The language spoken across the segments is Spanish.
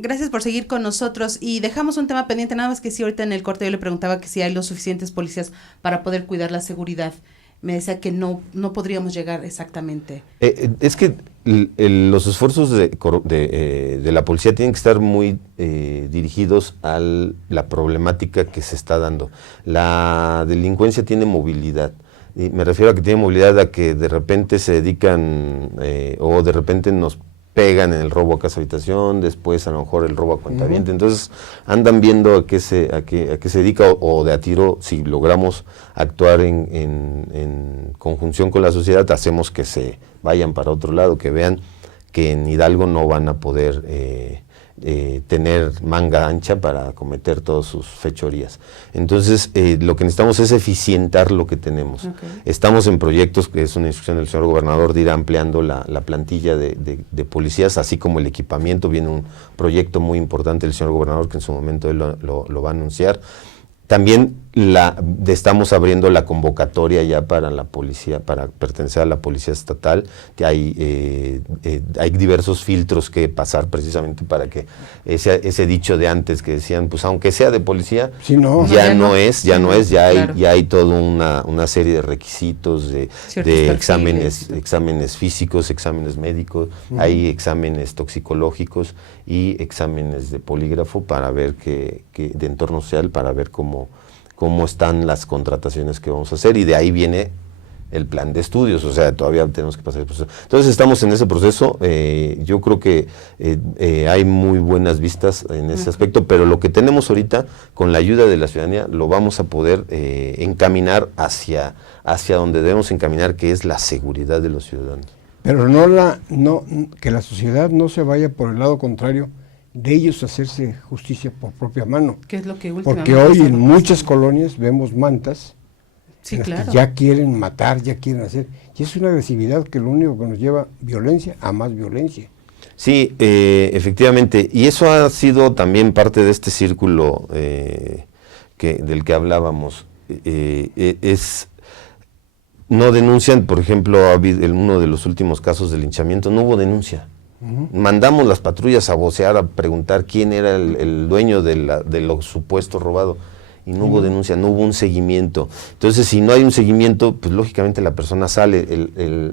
Gracias por seguir con nosotros y dejamos un tema pendiente, nada más que sí, ahorita en el corte yo le preguntaba que si hay los suficientes policías para poder cuidar la seguridad. Me decía que no podríamos llegar exactamente. Es que los esfuerzos de la policía tienen que estar muy dirigidos a la problemática que se está dando. La delincuencia tiene movilidad. Y me refiero a que tiene movilidad a que de repente se dedican o de repente nos pegan en el robo a casa habitación, después a lo mejor el robo a cuentaviente. Entonces andan viendo a qué se dedica o de a tiro, si logramos actuar en conjunción con la sociedad, hacemos que se vayan para otro lado, que vean que en Hidalgo no van a poder tener manga ancha para cometer todas sus fechorías. Entonces, lo que necesitamos es eficientar lo que tenemos. Okay. Estamos en proyectos, que es una instrucción del señor gobernador, de ir ampliando la plantilla de policías, así como el equipamiento. Viene un proyecto muy importante del señor gobernador, que en su momento él lo va a anunciar. También estamos abriendo la convocatoria ya para la policía, para pertenecer a la policía estatal, que hay diversos filtros que pasar precisamente para que ese dicho de antes que decían, pues aunque sea de policía, sí, ya no es, ya hay toda una serie de requisitos de exámenes físicos, exámenes médicos, hay exámenes toxicológicos y exámenes de polígrafo para ver que de entorno social, para ver cómo están las contrataciones que vamos a hacer, y de ahí viene el plan de estudios, o sea, todavía tenemos que pasar el proceso. Entonces estamos en ese proceso, yo creo que hay muy buenas vistas en ese aspecto, pero lo que tenemos ahorita, con la ayuda de la ciudadanía, lo vamos a poder encaminar hacia donde debemos encaminar, que es la seguridad de los ciudadanos. Pero que la sociedad no se vaya por el lado contrario, de ellos hacerse justicia por propia mano. ¿Qué es lo que porque hoy en muchas colonias vemos mantas, sí, claro, que ya quieren matar, ya quieren hacer, y es una agresividad que lo único que nos lleva violencia a más violencia. Sí, efectivamente, y eso ha sido también parte de este círculo del que hablábamos. No denuncian, por ejemplo, en uno de los últimos casos de linchamiento, no hubo denuncia. Mandamos las patrullas a vocear, a preguntar quién era el dueño de lo supuesto robado, y no hubo denuncia, no hubo un seguimiento. Entonces, si no hay un seguimiento, pues lógicamente la persona sale,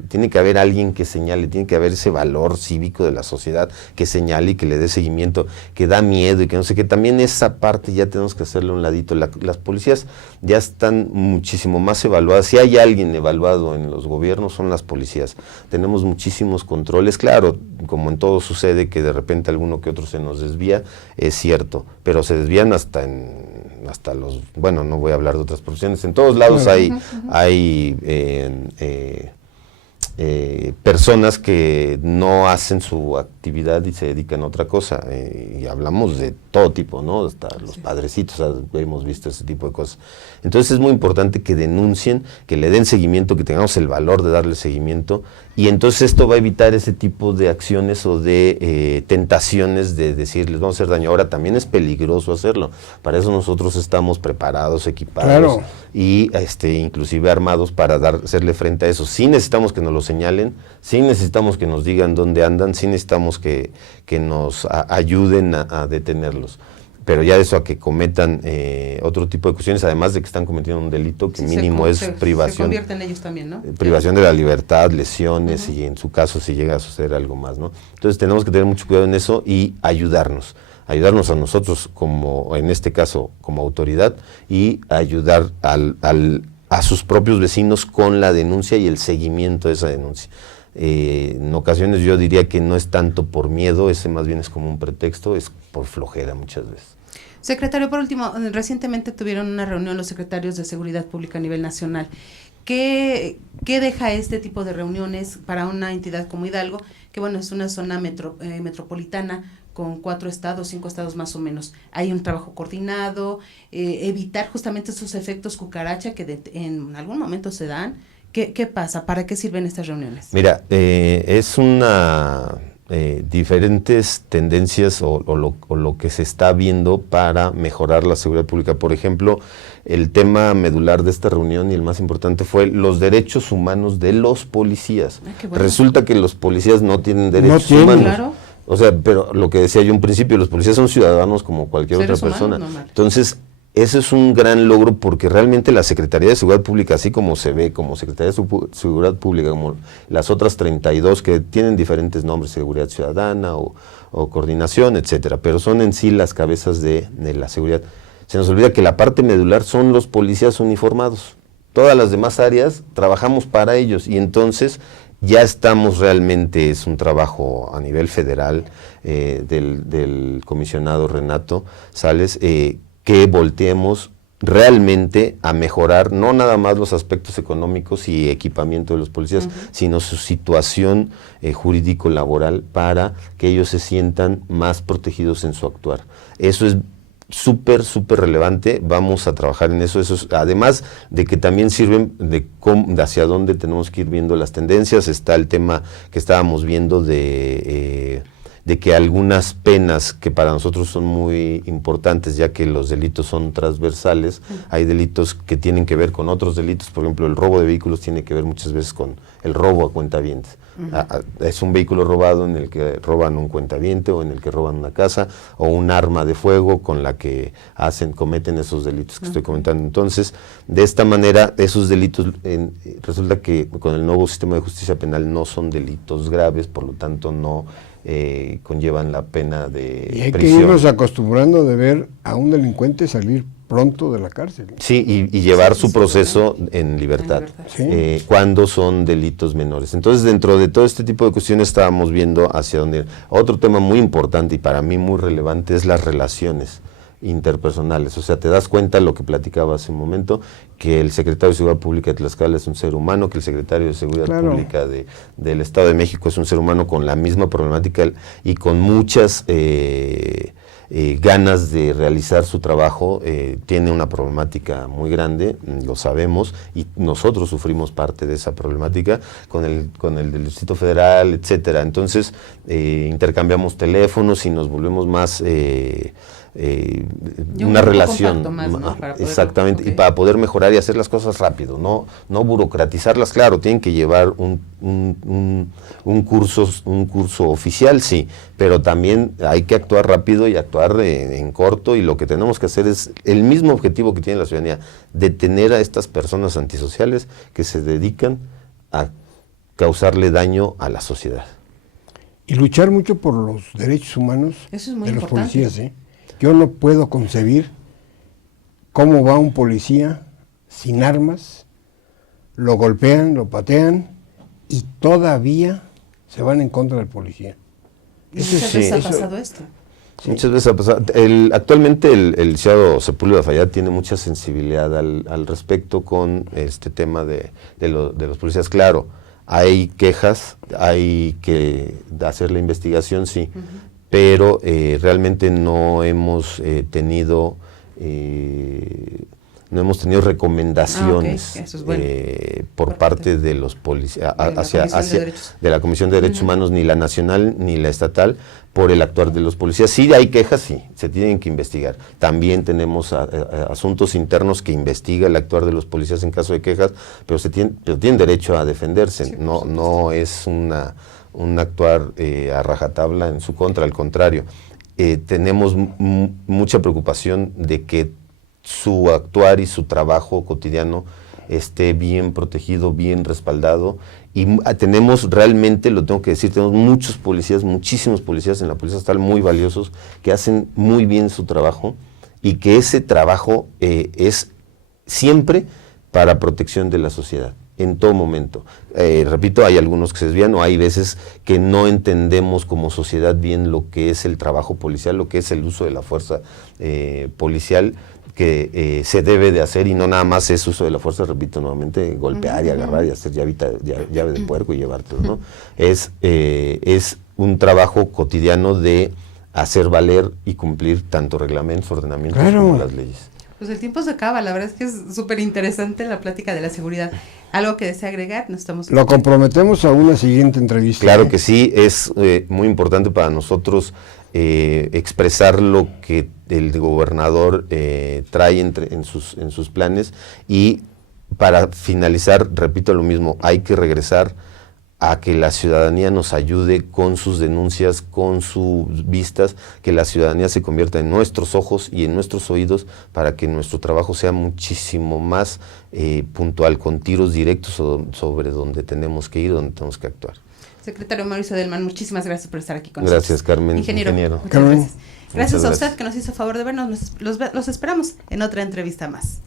tiene que haber alguien que señale, tiene que haber ese valor cívico de la sociedad que señale y que le dé seguimiento, que da miedo y que no sé qué. También esa parte ya tenemos que hacerle a un ladito. Las policías ya están muchísimo más evaluadas. Si hay alguien evaluado en los gobiernos, son las policías. Tenemos muchísimos controles, claro, como en todo sucede que de repente alguno que otro se nos desvía, es cierto, pero se desvían hasta los, bueno, no voy a hablar de otras profesiones, en todos lados hay personas que no hacen su actividad y se dedican a otra cosa, y hablamos de todo tipo, ¿no? Hasta los padrecitos, hemos visto ese tipo de cosas. Entonces es muy importante que denuncien, que le den seguimiento, que tengamos el valor de darle seguimiento, y entonces esto va a evitar ese tipo de acciones o de tentaciones de decirles vamos a hacer daño. Ahora también es peligroso hacerlo, para eso nosotros estamos preparados, equipados, y inclusive armados para hacerle frente a eso. Sí necesitamos que nos lo señalen, sí necesitamos que nos digan dónde andan, sí necesitamos que nos ayuden a detenerlos. Pero ya eso a que cometan otro tipo de cuestiones, además de que están cometiendo un delito que mínimo es privación. Se convierten ellos también, ¿no? Privación de la libertad, lesiones, y en su caso si llega a suceder algo más, ¿no? Entonces tenemos que tener mucho cuidado en eso y ayudarnos a nosotros, como en este caso como autoridad, y ayudar a sus propios vecinos con la denuncia y el seguimiento de esa denuncia. En ocasiones yo diría que no es tanto por miedo, ese más bien es como un pretexto, es por flojera muchas veces. Secretario, por último, recientemente tuvieron una reunión los secretarios de Seguridad Pública a nivel nacional. ¿Qué deja este tipo de reuniones para una entidad como Hidalgo, que bueno, es una zona metropolitana con 5 estados más o menos? Hay un trabajo coordinado, evitar justamente esos efectos cucaracha que en algún momento se dan. ¿Qué pasa? ¿Para qué sirven estas reuniones? Mira, es diferentes tendencias o lo que se está viendo para mejorar la seguridad pública. Por ejemplo, el tema medular de esta reunión y el más importante fue los derechos humanos de los policías. Bueno. Resulta que los policías no tienen derechos humanos. Claro. O sea, pero lo que decía yo en principio, los policías son ciudadanos como cualquier Seres otra persona. humanos, normal. Entonces, eso es un gran logro porque realmente la Secretaría de Seguridad Pública, así como se ve como Secretaría de Seguridad Pública, como las otras 32 que tienen diferentes nombres, Seguridad Ciudadana o Coordinación, etcétera, pero son en sí las cabezas de la seguridad. Se nos olvida que la parte medular son los policías uniformados. Todas las demás áreas trabajamos para ellos y entonces ya estamos realmente, es un trabajo a nivel federal del comisionado Renato Sales, que volteemos realmente a mejorar no nada más los aspectos económicos y equipamiento de los policías, sino su situación jurídico-laboral para que ellos se sientan más protegidos en su actuar. Eso es súper relevante, vamos a trabajar en eso, además de que también sirven de hacia dónde tenemos que ir viendo las tendencias. Está el tema que estábamos viendo de que algunas penas que para nosotros son muy importantes, ya que los delitos son transversales, hay delitos que tienen que ver con otros delitos, por ejemplo el robo de vehículos tiene que ver muchas veces con el robo a cuentavientes. Es un vehículo robado en el que roban un cuentaviente o en el que roban una casa o un arma de fuego con la que cometen esos delitos que estoy comentando. Entonces, de esta manera, esos delitos resulta que con el nuevo sistema de justicia penal no son delitos graves, por lo tanto no conllevan la pena de y hay prisión. que irnos acostumbrando de ver a un delincuente salir pronto de la cárcel. Sí, y llevar su proceso en libertad, Sí. cuando son delitos menores. Entonces, dentro de todo este tipo de cuestiones estábamos viendo hacia dónde ir. Otro tema muy importante y para mí muy relevante es las relaciones interpersonales. O sea, te das cuenta lo que platicaba hace un momento, que el secretario de Seguridad Pública de Tlaxcala es un ser humano, que el secretario de Seguridad Pública del Estado de México es un ser humano con la misma problemática y con muchas ganas de realizar su trabajo. Tiene una problemática muy grande, lo sabemos, y nosotros sufrimos parte de esa problemática con el del Distrito Federal, etcétera. Entonces, intercambiamos teléfonos y nos volvemos más una relación más, ¿no? exactamente, okay. Y para poder mejorar y hacer las cosas rápido, no burocratizarlas. Claro, tienen que llevar un curso oficial, sí, pero también hay que actuar rápido y actuar en corto, y lo que tenemos que hacer es el mismo objetivo que tiene la ciudadanía: detener a estas personas antisociales que se dedican a causarle daño a la sociedad. Y luchar mucho por los derechos humanos de los importante. Policías. Yo no puedo concebir cómo va un policía sin armas, lo golpean, lo patean y todavía se van en contra del policía. Muchas veces ha pasado esto. Sí. Muchas veces ha pasado. Actualmente el licenciado Sepúlveda Fayad tiene mucha sensibilidad al respecto con este tema de los policías. Claro, hay quejas, hay que hacer la investigación, sí, pero realmente no hemos tenido recomendaciones Eso es bueno. por parte de los policías de la Comisión de Derechos Humanos, ni la nacional ni la estatal, por el actuar de los policías. Sí hay quejas, sí, se tienen que investigar. También tenemos asuntos internos que investiga el actuar de los policías en caso de quejas, pero tienen derecho a defenderse. Sí, no es un actuar a rajatabla en su contra, al contrario. Tenemos mucha preocupación de que su actuar y su trabajo cotidiano esté bien protegido, bien respaldado, y tenemos realmente, lo tengo que decir, tenemos muchísimos policías en la Policía Estatal muy valiosos, que hacen muy bien su trabajo, y que ese trabajo es siempre para protección de la sociedad, en todo momento. Repito, hay algunos que se desvían, o hay veces que no entendemos como sociedad bien lo que es el trabajo policial, lo que es el uso de la fuerza policial, que se debe de hacer, y no nada más es uso de la fuerza, repito nuevamente, golpear y agarrar y hacer llave de puerco y llevártelo, ¿no? Es un trabajo cotidiano de hacer valer y cumplir tanto reglamentos, ordenamientos como las leyes. Pues el tiempo se acaba, la verdad es que es súper interesante la plática de la seguridad. ¿Algo que desea agregar? Lo comprometemos a una siguiente entrevista. Claro que sí, es muy importante para nosotros expresar lo que el gobernador trae en sus planes, y para finalizar, repito lo mismo, hay que regresar a que la ciudadanía nos ayude con sus denuncias, con sus vistas, que la ciudadanía se convierta en nuestros ojos y en nuestros oídos para que nuestro trabajo sea muchísimo más puntual, con tiros directos sobre donde tenemos que ir, donde tenemos que actuar. Secretario Mauricio Delman, muchísimas gracias por estar aquí con nosotros. Gracias, Carmen. Ingeniero. Muchas Carmen. gracias. Gracias Muchas a usted gracias. que nos hizo favor de vernos. Los esperamos en otra entrevista más.